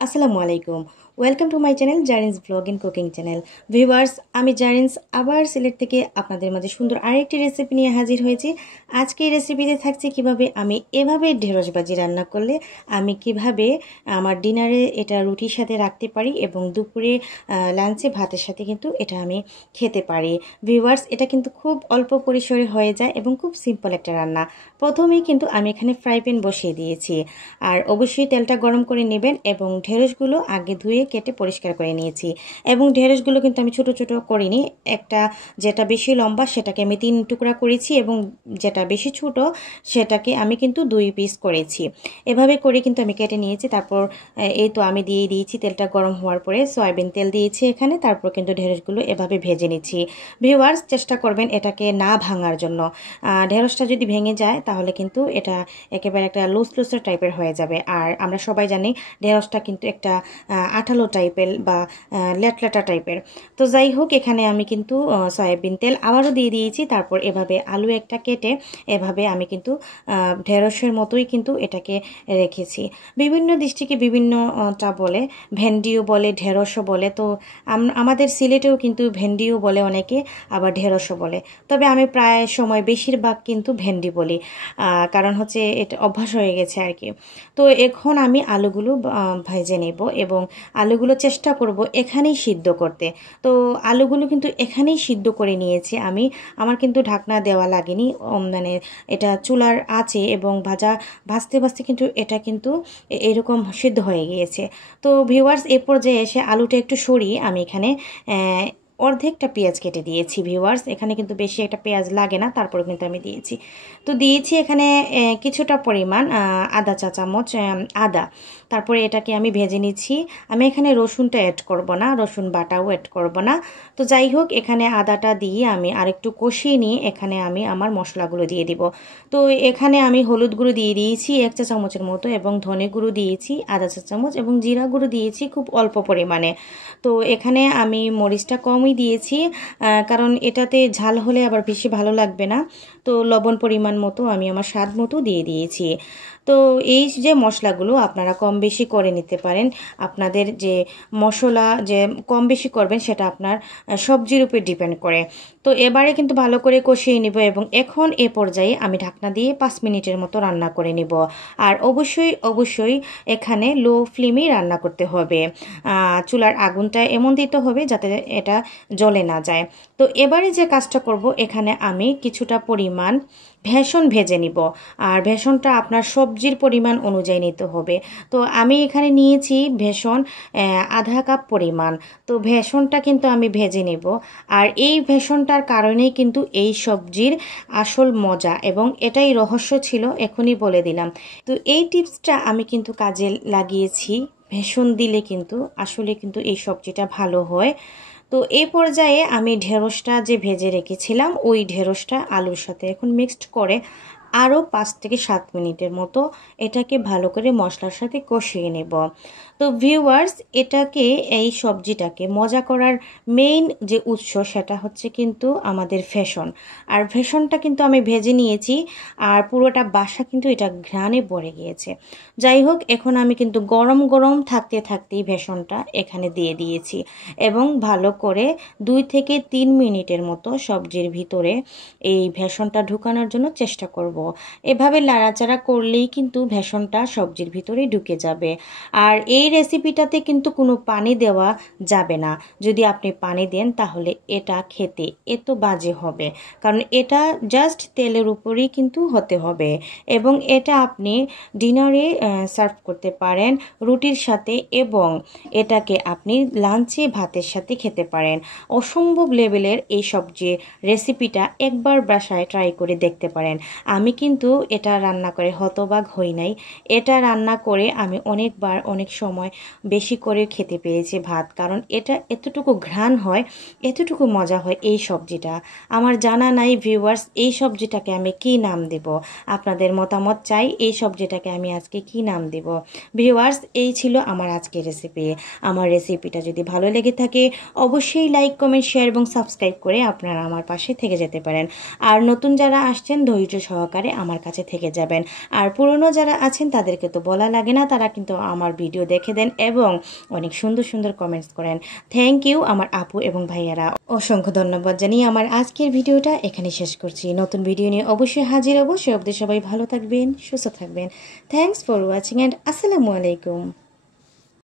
আসসালামু আলাইকুম। Welcome to my channel Zarin's blog and cooking channel. Viewers, আমি জারিন্স আবার সিলেট থেকে আপনাদের মাঝে সুন্দর আরেকটি রেসিপি নিয়ে হাজির হয়েছি। আজকে এই রেসিপিতে থাকছে কিভাবে আমি এভাবে ঢেঁড়স ভাজি রান্না করলে আমি কিভাবে আমার ডিনারে এটা রুটির সাথে রাখতে পারি এবং দুপুরে লাঞ্চে ভাতের সাথে কিন্তু এটা আমি খেতে পারি। ভিউয়ার্স, এটা কিন্তু খুব অল্প পরিসরে হয়ে যায় এবং খুব সিম্পল একটা রান্না। প্রথমেই কিন্তু আমি এখানে ফ্রাই প্যান বসিয়ে দিয়েছি, আর অবশ্যই তেলটা গরম করে নেবেন এবং ঢেঁড়সগুলো আগে ধুয়ে কেটে পরিষ্কার করে নিয়েছি। এবং ঢেঁড়সগুলো কিন্তু আমি ছোট ছোট করিনি, একটা যেটা বেশি লম্বা সেটাকে আমি 3 টুকরা করেছি এবং যেটা বেশি ছোট সেটাকে আমি কিন্তু 2 পিস করেছি। এভাবে করে কিন্তু আমি কেটে নিয়েছি। তারপর এই তো আমি দিয়ে দিয়েছি, তেলটা গরম হওয়ার পরে সয়াবিন তেল দিয়েছি এখানে। তারপর কিন্তু ঢেঁড়সগুলো এভাবে ভেজে নিচ্ছি। ভিউয়ার্স, চেষ্টা করবেন এটাকে না ভাঙার জন্য। ঢেঁড়সটা যদি ভেঙে যায় তাহলে কিন্তু এটা একেবারে একটা লুজ লুজের টাইপের হয়ে যাবে। আর আমরা সবাই জানি ঢেঁড়সটা কিন্তু একটা আঠালো টাইপের বা ল্যাটলাটা টাইপের। তো যাই হোক, এখানে আমি কিন্তু সয়াবিন তেল আবারও দিয়ে দিয়েছি। তারপর এভাবে আলু একটা কেটে এভাবে আমি কিন্তু ঢেঁড়সের মতোই কিন্তু এটাকে রেখেছি। বিভিন্ন ডিস্ট্রিক্টে বিভিন্নটা বলে, ভেন্ডিও বলে, ঢেঁড়সও বলে। তো আমাদের সিলেটেও কিন্তু ভেন্ডিও বলে অনেকে, আবার ঢেঁড়সও বলে। তবে আমি প্রায় সময় বেশিরভাগ কিন্তু ভেন্ডি বলি, কারণ হচ্ছে এটা অভ্যাস হয়ে গেছে আর কি। তো এখন আমি আলুগুলো ভেজে নেব এবং আলুগুলো চেষ্টা করব এখানেই সিদ্ধ করতে। তো আলুগুলো কিন্তু এখানেই সিদ্ধ করে নিয়েছি আমি। আমার কিন্তু ঢাকনা দেওয়া লাগেনি, মানে এটা চুলার আছে এবং ভাজতে ভাজতে কিন্তু এটা কিন্তু এরকম সিদ্ধ হয়ে গিয়েছে। তো ভিউয়ার্স, এ পর্যায়ে এসে আলুটা একটু সরিয়ে আমি এখানে অর্ধেকটা পেঁয়াজ কেটে দিয়েছি। ভিউয়ার্স, এখানে কিন্তু বেশি একটা পেঁয়াজ লাগে না, তারপরে কিন্তু আমি দিয়েছি। তো দিয়েছি এখানে কিছুটা পরিমাণ আদা চা চামচ আদা। তারপরে এটাকে আমি ভেজে নিচ্ছি। আমি এখানে রসুনটা অ্যাড করব না, রসুন বাটাও অ্যাড করব না। তো যাই হোক, এখানে আদাটা দিয়ে আমি আরেকটু কষিয়ে নিয়ে এখানে আমি আমার মশলাগুলো দিয়ে দিব। তো এখানে আমি হলুদ গুঁড়ো দিয়ে দিয়েছি 1 চা চামচের মতো, এবং ধনে গুঁড়ো দিয়েছি আধা চা চামচ, এবং জিরা গুঁড়ো দিয়েছি খুব অল্প পরিমাণে। তো এখানে আমি মরিচটা কমই দিয়েছি, কারণ এটাতে ঝাল হলে আবার বেশি ভালো লাগবে না। তো লবণ পরিমাণ মতো আমি আমার স্বাদ মতো দিয়ে দিয়েছি। তো এই যে মশলাগুলো আপনারা কম বেশি করে নিতে পারেন। আপনাদের যে মশলা যে কম বেশি করবেন সেটা আপনার সবজির উপর ডিপেন্ড করে। তো এবারে কিন্তু ভালো করে কষিয়ে নিব এবং এখন এ পর্যায়ে আমি ঢাকনা দিয়ে 5 মিনিটের মতো রান্না করে নিব। আর অবশ্যই অবশ্যই এখানে লো ফ্লেমেই রান্না করতে হবে। চুলার আগুনটা এমন দিতে হবে যাতে এটা জ্বলে না যায়। তো এবারে যে কাজটা করব, এখানে আমি কিছুটা পরিমাণ ভেষণ ভেজে নিব। আর ভেষণটা আপনার সবজির পরিমাণ অনুযায়ী নিতে হবে। তো আমি এখানে নিয়েছি ভেষণ আধা কাপ পরিমাণ। তো ভেষণটা কিন্তু আমি ভেজে নেব। আর এই ভেষণটার কারণেই কিন্তু এই সবজির আসল মজা, এবং এটাই রহস্য ছিল, এখনই বলে দিলাম। তো এই টিপসটা আমি কিন্তু কাজে লাগিয়েছি। ভেষণ দিলে কিন্তু আসলে কিন্তু এই সবজিটা ভালো হয়। তো এই পর্যায়ে আমি ঢেঁড়সটা যে ভেজে রেখেছিলাম ওই ঢেঁড়সটা আলুর সাথে এখন মিক্সড করে আরও 5 থেকে 7 মিনিটের মতো এটাকে ভালো করে মশলার সাথে কষিয়ে নেব। তো ভিউয়ার্স, এটাকে এই সবজিটাকে মজা করার মেইন যে উৎস সেটা হচ্ছে কিন্তু আমাদের ভেষণ। আর ভেষণটা কিন্তু আমি ভেজে নিয়েছি, আর পুরোটা বাসা কিন্তু এটা ঘ্রাণে ভরে গিয়েছে। যাই হোক, এখন আমি কিন্তু গরম গরম থাকতে থাকতেই ভেষণটা এখানে দিয়ে দিয়েছি এবং ভালো করে 2 থেকে 3 মিনিটের মতো সবজির ভিতরে এই ভেষণটা ঢুকানোর জন্য চেষ্টা করব। এভাবে নাড়াচাড়া করলেই কিন্তু ভেষণটা সবজির ভিতরে ঢুকে যাবে। আর এই রেসিপিটাতে কিন্তু কোনো পানি দেওয়া যাবে না। যদি আপনি পানি দেন তাহলে এটা খেতে এত বাজে হবে, কারণ এটা জাস্ট তেলের উপরেই কিন্তু হতে হবে। এবং এটা আপনি ডিনারে সার্ভ করতে পারেন রুটির সাথে, এবং এটাকে আপনি লাঞ্চে ভাতের সাথে খেতে পারেন। অসম্ভব লেভেলের এই সবজির রেসিপিটা একবার বাসায় ট্রাই করে দেখতে পারেন। আমি কিন্তু এটা রান্না করে হতবাক হই নাই। এটা রান্না করে আমি অনেকবার অনেক সময় বেশি করে খেতে পেরেছি ভাত, কারণ এটা এতটুকু ঘ্রাণ হয়, এতটুকু মজা হয় এই সবজিটা। আমার জানা নাই ভিউয়ার্স, এই সবজিটাকে আমি কি নাম দেব। আপনাদের মতামত চাই, এই সবজিটাকে আমি আজকে কি নাম দেব। ভিউয়ার্স, এই ছিল আমার আজকের রেসিপি। আমার রেসিপিটা যদি ভালো লেগে থাকে অবশ্যই লাইক, কমেন্ট, শেয়ার এবং সাবস্ক্রাইব করে আপনারা আমার পাশে থেকে যেতে পারেন। আর নতুন যারা আসছেন ধৈর্য সহকারে সহকারে আমার কাছে থেকে যাবেন। আর পুরনো যারা আছেন তাদেরকে তো বলা লাগে না, তারা কিন্তু আমার ভিডিও দেখে দেন এবং অনেক সুন্দর সুন্দর কমেন্টস করেন। থ্যাংক ইউ আমার আপু এবং ভাইয়ারা, অসংখ্য ধন্যবাদ জানিয়ে আমার আজকের ভিডিওটা এখানে শেষ করছি। নতুন ভিডিও নিয়ে অবশ্যই হাজির হব। সে অবধি সবাই ভালো থাকবেন, সুস্থ থাকবেন। থ্যাংকস ফর ওয়াচিং অ্যান্ড আসসালামু আলাইকুম।